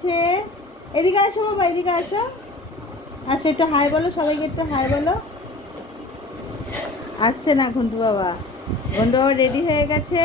গেছে এদিকে আসো বাবা, এদিকে আসো। আসো, একটু হাই বলো, সবাইকে একটু হাই বলো। আসছে না ঘন্টু বাবা। ঘন্টু বাবা রেডি হয়ে গেছে।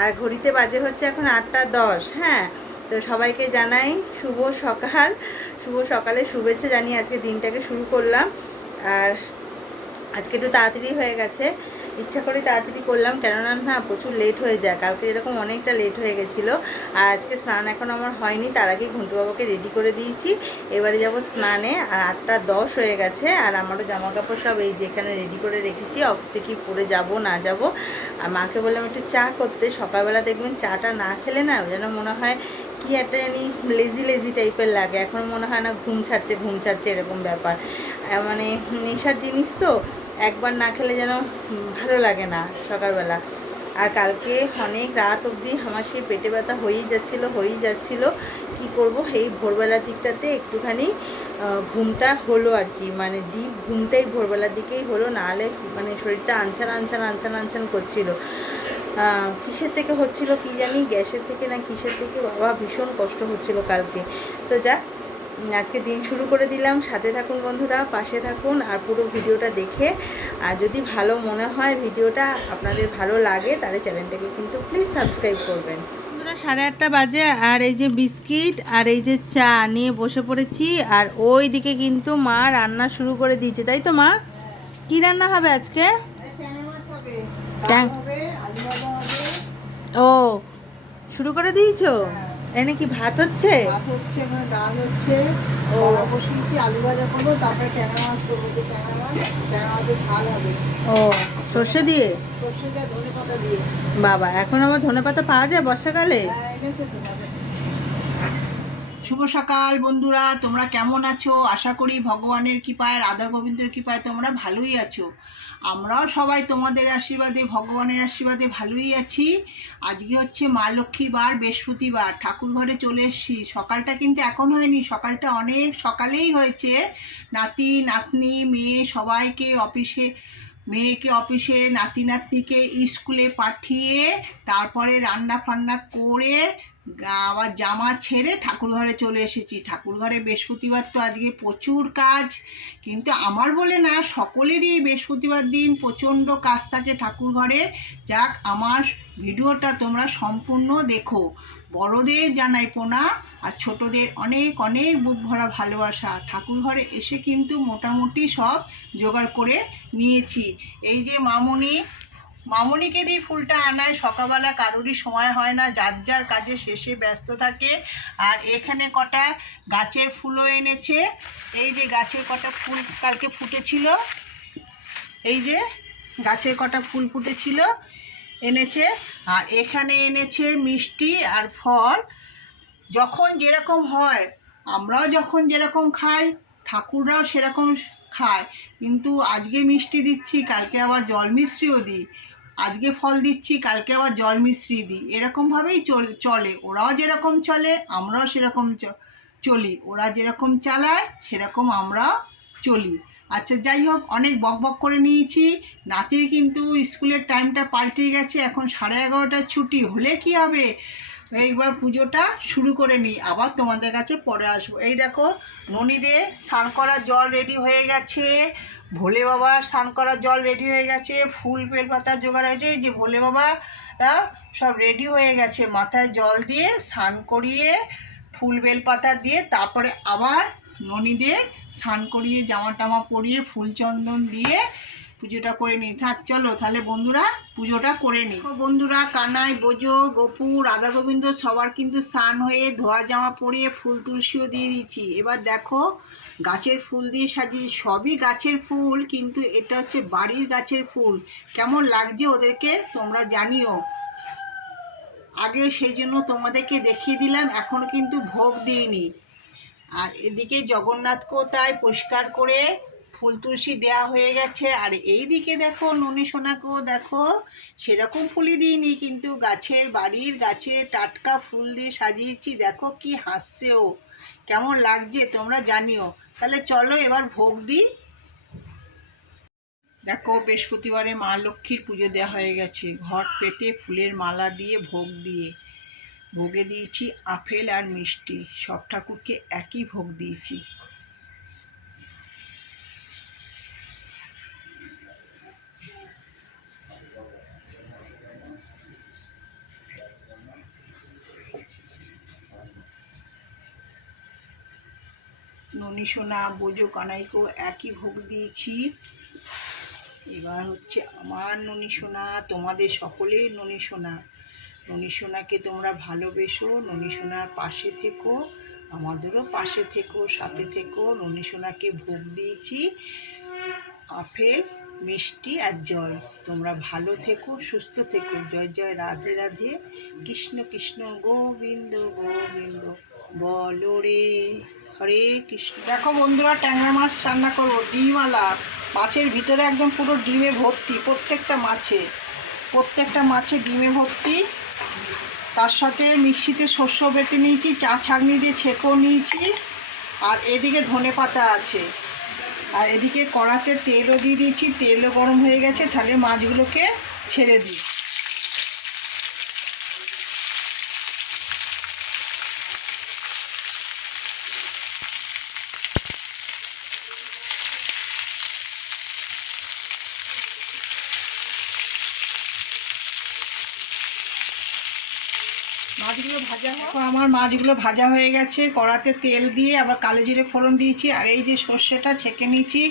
আর ঘড়িতে বাজে হচ্ছে এখন আটটা দশ হ্যাঁ? তো সবাইকে জানাই শুভ সকাল। শুভ সকালে শুভেচ্ছা জানিয়ে আজকে দিনটাকে শুরু করলাম। আর আজকে একটু তাড়াতাড়ি হয়ে গেছে। ইচ্ছা করে তাড়াতাড়ি করলাম, কেননা না, প্রচুর লেট হয়ে যায়। কালকে এরকম অনেকটা লেট হয়ে গেছিল। আর আজকে স্নান এখন আমার হয়নি, তার আগে ঘন্টু বাবাকে রেডি করে দিয়েছি। এবারে যাব স্নানে, আর আটটা দশ হয়ে গেছে, আর আমারও জামা কাপড় সব এই যে এখানে রেডি করে রেখেছি অফিসে কি পরে যাব, না যাব। আর মাকে বললাম একটু চা করতে, সকালবেলা দেখবেন চাটা না খেলে না, যেন মনে হয় কি একটা জানি লেজি লেজি টাইপের লাগে। এখন মনে হয় না ঘুম ছাড়ছে ঘুম ছাড়ছে এরকম ব্যাপার। মানে নেশার জিনিস তো একবার না খেলে যেন ভালো লাগে না সকালবেলা। আর কালকে অনেক রাত অবধি আমার সেই পেটে ব্যথা হয়েই যাচ্ছিল হয়েই যাচ্ছিল। কি করব? এই ভোরবেলার দিকটাতে একটুখানি ঘুমটা হলো আর কি। মানে ডিপ ঘুমটাই ভোরবেলার দিকেই হলো, নাহলে মানে শরীরটা আনছান আনছান আনছান আনছান করছিল। কিসের থেকে হচ্ছিল কি জানি? গ্যাসের থেকে না কিসের থেকে? বাবা, ভীষণ কষ্ট হচ্ছিল কালকে। তো যাক আজকে দিন শুরু করে দিলাম। সাথে থাকুন বন্ধুরা পাশে থাকুন আর পুরো ভিডিওটা দেখে। আর যদি ভালো মনে হয় ভিডিওটা আপনাদের ভালো লাগে তাহলে চ্যানেলটাকে কিন্তু প্লিজ সাবস্ক্রাইব করবেন। বন্ধুরা সাড়ে আটটা বাজে আর এই যে বিস্কিট আর এই যে চা নিয়ে বসে পড়েছি আর ওই দিকে কিন্তু মা রান্না শুরু করে দিয়েছে। তাই তো মা? কি রান্না হবে আজকে? ও শুরু করে দিয়েছ? এনে কি ভাত হচ্ছে? ভাত হচ্ছে এখানে ডাল হচ্ছে। ও। বসিয়েছি আলু ভাজা করব তারপরে ট্যাংরা মাছ করব যে ট্যাংরা মাছ ট্যাংরা মাছের ঝাল হবে। ও সর্ষে দিয়ে? সর্ষে দেয় ধনে পাতা দিয়ে। বাবা এখন আমার ধনে পাতা পাওয়া যায় বর্ষাকালে? হ্যাঁ। শুভ সকাল বন্ধুরা, তোমরা কেমন আছো? আশা করি ভগবানের কৃপায়, রাধা গোবিন্দের কৃপায় তোমরা ভালোই আছো। আমরাও সবাই তোমাদের আশীর্বাদে, ভগবানের আশীর্বাদে ভালোই আছি। আজকে হচ্ছে মা লক্ষ্মীর বার, বৃহস্পতিবার। ঠাকুর ঘরে চলে এসেছি। সকালটা কিন্তু এখন হয়নি, সকালটা অনেক সকালেই হয়েছে। নাতি, নাতনি, মেয়ে সবাইকে অফিসে, মেয়েকে অফিসে, নাতি, নাতনিকে স্কুলে পাঠিয়ে, তারপরে রান্না ফান্না করে আবার জামা ছেড়ে ঠাকুর ঘরে চলে এসেছি। ঠাকুর ঘরে বৃহস্পতিবার তো আজকে প্রচুর কাজ, কিন্তু আমার বলে না, সকলেরই এই বৃহস্পতিবার দিন প্রচণ্ড কাজ থাকে ঠাকুর ঘরে যাক, আমার ভিডিওটা তোমরা সম্পূর্ণ দেখো। বড়দের জানাই প্রণাম, আর ছোটদের অনেক অনেক বুক ভরা ভালোবাসা। ঠাকুর ঘরে এসে কিন্তু মোটামুটি সব জোগাড় করে নিয়েছি। এই যে মামুনি মামুনিকে দিয়ে ফুলটা আনায় সকালবেলা কারোরই সময় হয় না, যার যার কাজে শেষে ব্যস্ত থাকে। আর এখানে কটা গাছের ফুলও এনেছে। এই যে গাছের কটা ফুল কালকে ফুটেছিল, এই যে গাছের কটা ফুল ফুটেছিল, এনেছে। আর এখানে এনেছে মিষ্টি আর ফল। যখন যেরকম হয়, আমরাও যখন যেরকম খাই, ঠাকুররাও সেরকম খায়। কিন্তু আজকে মিষ্টি দিচ্ছি, কালকে আবার জল মিষ্টিও দিই। আজকে ফল দিচ্ছি, কালকে আবার জল মিশ্রি দিই। এরকমভাবেই চল, চলে। ওরাও যেরকম চলে, আমরাও সেরকম চলি। ওরা যেরকম চালায়, সেরকম আমরা চলি। আচ্ছা যাই হোক, অনেক বক বক করে নিয়েছি। নাতির কিন্তু স্কুলের টাইমটা পাল্টে গেছে। এখন সাড়ে এগারোটার ছুটি। হলে কি হবে? এইবার পুজোটা শুরু করে নিই। আবার তোমাদের কাছে পরে আসব। এই দেখো, ননীদের স্নান করা জল রেডি হয়ে গেছে। ভোলে বাবার স্নান করার জল রেডি হয়ে গেছে, ফুল বেলপাতার জোগাড় হয়েছে যে ভোলে বাবারা সব রেডি হয়ে গেছে। মাথায় জল দিয়ে স্নান করিয়ে ফুল বেলপাতা দিয়ে তারপরে আবার ননীদের স্নান করিয়ে জামা টামা পরিয়ে ফুল চন্দন দিয়ে পুজোটা করে নিই। থাক, চলো, তাহলে বন্ধুরা পুজোটা করে নিই। বন্ধুরা, কানাই, বোজো গপু রাধা গোবিন্দ সবার কিন্তু স্নান হয়ে ধোয়া জামা পরিয়ে ফুল তুলসীও দিয়ে দিচ্ছি। এবার দেখো গাছের ফুল দিয়ে সাজিয়ে, সবই গাছের ফুল, কিন্তু এটা হচ্ছে বাড়ির গাছের ফুল। কেমন লাগছে ওদেরকে? তোমরা জানিও। আগে সেই জন্য তোমাদেরকে দেখিয়ে দিলাম এখনও কিন্তু ভোগ দিইনি। আর এদিকে জগন্নাথকেও তাই পরিষ্কার করে ফুল তুলসী দেওয়া হয়ে গেছে। আর এই দিকে দেখো, ননী সোনাকেও দেখো, সেরকম ফুলই দিইনি, কিন্তু গাছের, বাড়ির গাছে টাটকা ফুল দিয়ে সাজিয়েছি। দেখো কি হাসছে ও। কেমন লাগছে, তোমরা জানিও। তাহলে চলো এবার ভোগ দিই। দেখো বৃহস্পতিবারে মা লক্ষ্মীর পুজো দেওয়া হয়ে গেছে। ঘট পেতে ফুলের মালা দিয়ে ভোগ দিয়ে, ভোগে দিয়েছি আপেল আর মিষ্টি। সব ঠাকুরকে একই ভোগ দিয়েছি। ননী, সোনা বোঝো কানাইকেও একই ভোগ দিয়েছি। এবার হচ্ছে আমার ননী, সোনা, তোমাদের সকলের ননী, সোনা। ননী, সোনাকে তোমরা ভালোবেসো, ননী, সোনার পাশে থেকো, আমাদেরও পাশে থেকো, সাথে থেকো। ননী, সোনাকে ভোগ দিয়েছি, আপেল, মিষ্টি আর জল। তোমরা ভালো থেকো, সুস্থ থেকো। জয় জয়, রাধে রাধে। কৃষ্ণ কৃষ্ণ, গোবিন্দ গোবিন্দ। বলো রে। হরে কৃষ্ণ। দেখো বন্ধুরা, ট্যাংরা মাছ রান্না করব ডিমওয়ালা মাছের ভিতরে একদম পুরো ডিমে ভর্তি, প্রত্যেকটা মাছে। প্রত্যেকটা মাছে ডিমে ভর্তি। তার সাথে মিক্সিতে শস্য বেটে নিয়েছি, চা ছাঁকনি দিয়ে ছেঁকো নিয়েছি। আর এদিকে ধনে পাতা আছে। আর এদিকে কড়াতে তেলও দিয়ে দিয়েছি, তেলও গরম হয়ে গেছে, তাহলে মাছগুলোকে ছেড়ে দিই। ভাজা এখন আমার মাছগুলো ভাজা হয়ে গেছে। কড়াতে তেল দিয়ে আবার কালো জিরে ফোড়ন দিয়েছি। আর এই যে সর্ষেটা ছেঁকে নিয়েছি,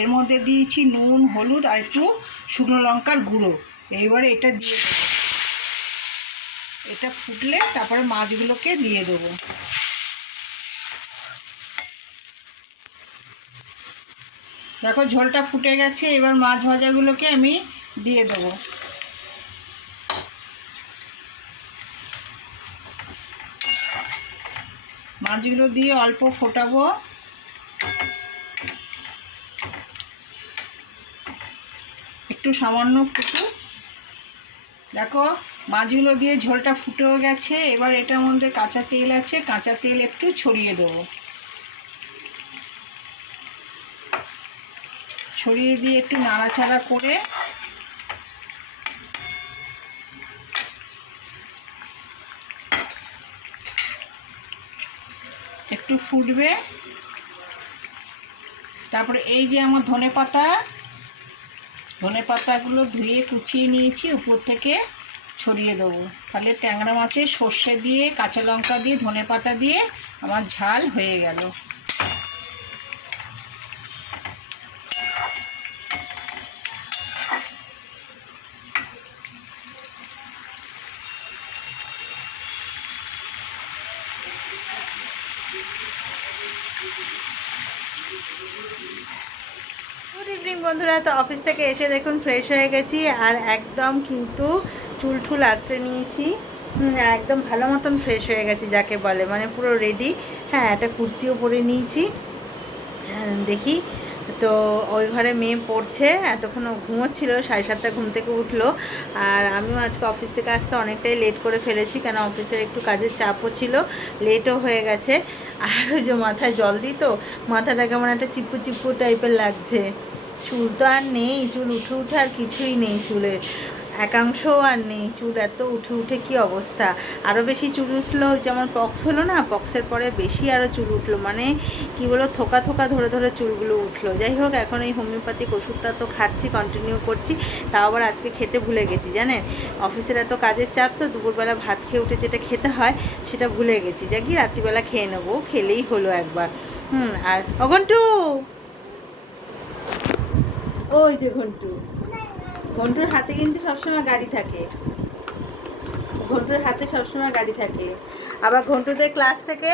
এর মধ্যে দিয়েছি নুন, হলুদ আর একটু শুকনো লঙ্কার গুঁড়ো। এইবারে এটা দিয়ে দেবো। এটা ফুটলে তারপরে মাছগুলোকে দিয়ে দেবো। দেখো, ঝোলটা ফুটে গেছে। এবার মাছ ভাজাগুলোকে আমি দিয়ে দেবো। মাছগুলো দিয়ে অল্প ফোটাবো। একটু সামান্য ফুটু দেখো, মাছগুলো দিয়ে ঝোলটা ফুটেও গেছে। এবার এটার মধ্যে কাঁচা তেল আছে, কাঁচা তেল একটু ছড়িয়ে দেবো। ছড়িয়ে দিয়ে একটু নাড়াচাড়া করে একটু ফুটবে। তারপরে এই যে আমার ধনে পাতা, ধনে পাতাগুলো ধুয়ে কুচিয়ে নিয়েছি, উপর থেকে ছড়িয়ে দেবো। তাহলে ট্যাংরা মাছের সর্ষে দিয়ে, কাঁচা লঙ্কা দিয়ে, ধনে পাতা দিয়ে আমার ঝাল হয়ে গেল গুড ইভিনিং বন্ধুরা তো অফিস থেকে এসে দেখুন ফ্রেশ হয়ে গেছি আর একদম কিন্তু চুল ঠুল আশ্রে নিয়েছি। একদম ভালো মতন ফ্রেশ হয়ে গেছি যাকে বলে মানে পুরো রেডি হ্যাঁ একটা কুর্তিও পরে নিয়েছি। হ্যাঁ, দেখি। তো ওই ঘরে মেয়ে পড়ছে এতক্ষণ ঘুমোচ্ছিল সাড়ে সাতটা ঘুম থেকে উঠল। আর আমিও আজকে অফিস থেকে আসতে অনেকটাই লেট করে ফেলেছি কেন অফিসের একটু কাজের চাপও ছিল লেটও হয়ে গেছে। আর ওই যে মাথায় জল দিই তো মাথাটা কেমন একটা চিপ্পু চিপ্পু টাইপের লাগছে। চুল তো আর নেই, চুল উঠে উঠে আর কিছুই নেই চুলের একাংশও আর নেই, চুল এত উঠে উঠে কি অবস্থা? আরও বেশি চুল উঠল যেমন পক্স হলো না, পক্সের পরে বেশি আরও চুল উঠল মানে কি বলো থোকা থোকা ধরে ধরে চুলগুলো উঠল। যাই হোক, এখন এই হোমিওপ্যাথিক ওষুধটা তো খাচ্ছি কন্টিনিউ করছি, তাও আবার আজকে খেতে ভুলে গেছি, জানেন? অফিসের এত কাজের চাপ তো, দুপুরবেলা ভাত খেয়ে উঠে যেটা খেতে হয়, সেটা ভুলে গেছি। যা কি রাত্রিবেলা খেয়ে নেব, খেলেই হলো একবার। হুম, আর অঘন্টু! ওই যে ঘন্টু। ঘন্টুর হাতে কিন্তু সবসময় গাড়ি থাকে। ঘন্টুর হাতে সবসময় গাড়ি থাকে। আবার ঘন্টুদের ক্লাস থেকে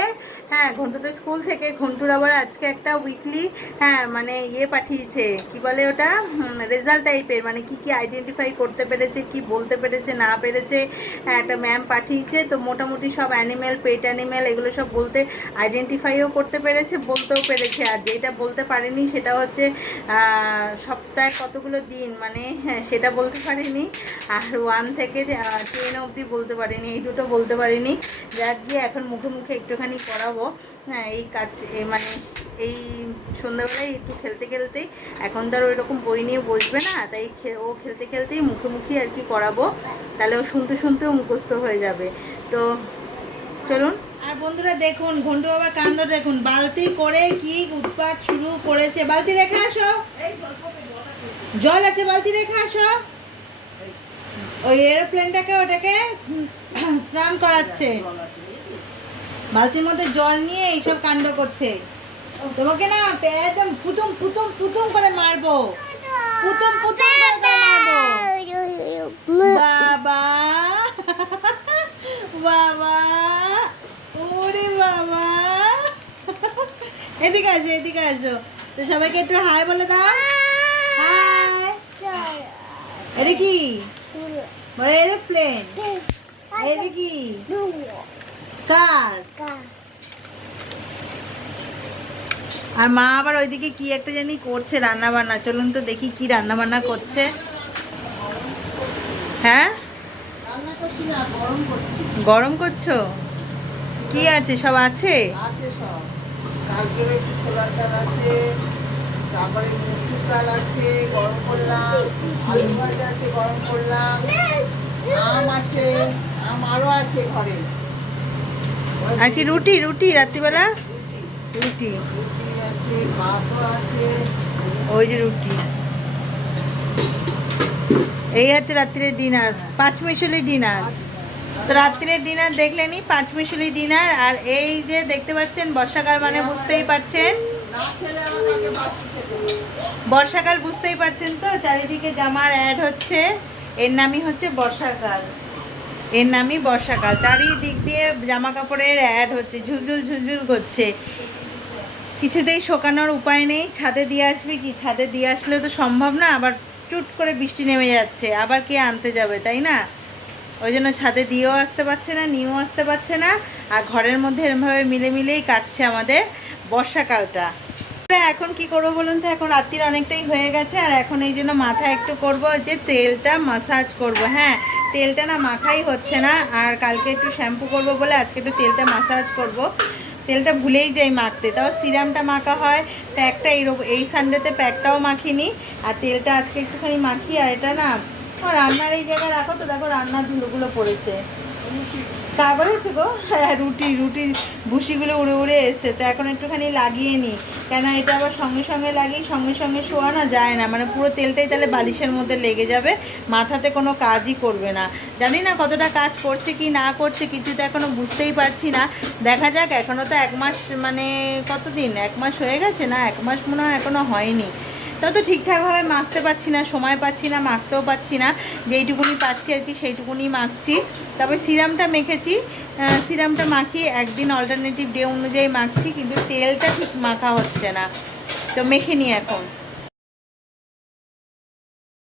হ্যাঁ ঘন্টুদের স্কুল থেকে ঘন্টুর আবার আজকে একটা উইকলি হ্যাঁ মানে ইয়ে পাঠিয়েছে, কি বলে ওটা? রেজাল্ট টাইপের মানে কি কি আইডেন্টিফাই করতে পেরেছে, কি বলতে পেরেছে, না পেরেছে হ্যাঁ একটা ম্যাম পাঠিয়েছে, তো মোটামুটি সব অ্যানিমেল পেট অ্যানিমেল এগুলো সব বলতে আইডেন্টিফাইও করতে পেরেছে, বলতেও পেরেছে, আর যেটা বলতে পারেনি সেটা হচ্ছে সপ্তাহে কতগুলো দিন মানে হ্যাঁ সেটা বলতে পারিনি, আর ওয়ান থেকে টেন অবধি বলতে পারিনি, এই দুটো বলতে পারিনি, যাক গিয়ে এখন মুখে মুখে একটুখানি করাবো হ্যাঁ এই কাজ মানে এই সন্ধ্যাবেলায় একটু খেলতে খেলতেই। এখন তো আর ওই রকম বই নিয়ে বসবে না, তাই ও খেলতে খেলতেই মুখে মুখে আর কি করাবো তাহলে ও শুনতে শুনতেও মুখস্থ হয়ে যাবে। তো চলুন। আর বন্ধুরা দেখুন, ঘন্টু বাবার কান্দ দেখুন। বালতি করে কি উৎপাত শুরু করেছে? বালতি রেখে আসো। জল আছে, বালতি রেখে আসো। ওই এরোপ্লেনটাকে ওটাকে স্নান করাচ্ছে। বালতির মধ্যে জল নিয়ে এইসব কাণ্ড করছে। তোমাকে না একদম পুতুম পুতুম পুতুম করে মারবো। পুতুম পুতুম করে করে মারবো। বাবা। বাবা। ওরে বাবা। এদিকে আসো এদিকে আসো। তো সবাইকে একটু হাই বলে দাও। হাই। এটা কি? এরোপ্লেন। এটা কি? কার? আর মা আবার ওইদিকে কি একটা জানি করছে রান্না বান্না চলুন তো দেখি কি রান্না বান্না করছে। হ্যাঁ? গরম করছ? কি আছে? সব আছে? আছে সব। কালকে একটু ছোলার ডাল আছে তারপরে মুসুর ডাল আছে গরম করলাম আলু ভাজা আছে গরম করলাম। আম আছে আম আরও আছে ঘরে। আর কি রুটি রুটি রাত্রিবেলা? রুটি। ওই যে রুটি। এই হচ্ছে রাত্রির ডিনার পাঁচ মিশলি ডিনার। তো রাত্রির ডিনার দেখলেনি পাঁচ মিশলি ডিনার আর এই যে দেখতে পাচ্ছেন বর্ষাকাল মানে বুঝতেই পারছেন। বর্ষাকাল বুঝতেই পারছেন তো চারিদিকে জামার অ্যাড হচ্ছে। এর নামই হচ্ছে বর্ষাকাল। এর নামই বর্ষাকাল। চারিদিক দিয়ে জামা কাপড়ের অ্যাড হচ্ছে, ঝুলঝুল ঝুলঝুল করছে। কিছুতেই শোকানোর উপায় নেই। ছাদে দিয়ে আসবি কি? ছাদে দিয়ে আসলে তো সম্ভব না, আবার চুট করে বৃষ্টি নেমে যাচ্ছে। আবার কে আনতে যাবে, তাই না? ওই জন্য ছাদে দিয়েও আসতে পারছে না, নিয়েও আসতে পারছে না। আর ঘরের মধ্যে এরমভাবে মিলে মিলেই কাটছে আমাদের বর্ষাকালটা। তা এখন কি করব বলুন তো? এখন রাত্রির অনেকটাই হয়ে গেছে, আর এখন এই জন্য মাথা একটু করব, যে তেলটা মাসাজ করব। হ্যাঁ তেলটা না মাখাই হচ্ছে না, আর কালকে একটু শ্যাম্পু করব বলে আজকে একটু তেলটা মাসাজ করব। তেলটা ভুলেই যাই মাখতে। তাও সিরামটা মাখা হয় প্যাকটা এইরকম এই সানডেতে প্যাকটাও মাখিনি, আর তেলটা আজকে একটুখানি মাখি, আর এটা না রান্নার এই জায়গায় রাখো তো, দেখো রান্নার ধুলোগুলো পড়েছে। তা বলেছে গো হ্যাঁ রুটি রুটির ভুসিগুলো উড়ে উড়ে এসছে, তো এখন একটুখানি লাগিয়ে নিই কেন এটা আবার সঙ্গে সঙ্গে লাগিয়ে, সঙ্গে সঙ্গে শোয়ানো যায় না। মানে পুরো তেলটাই তাহলে বালিশের মধ্যে লেগে যাবে, মাথাতে কোনো কাজই করবে না। জানি না কতটা কাজ করছে কি না করছে, কিছু তো এখনও বুঝতেই পারছি না। দেখা যাক এখনও তো এক মাস মানে কতদিন? এক মাস হয়ে গেছে না? এক মাস মনে হয় এখনও হয়নি। তাও তো ঠিকঠাকভাবে মাখতে পারছি না, সময় পাচ্ছি না, মাখতেও পাচ্ছি না। যেইটুকুনি পাচ্ছি আর কি, সেইটুকুনি মাখছি। তবে সিরামটা মেখেছি। সিরামটা মাখি একদিন অল্টারনেটিভ ডে অনুযায়ী মাখছি, কিন্তু তেলটা ঠিক মাখা হচ্ছে না। তো মেখে নিই এখন।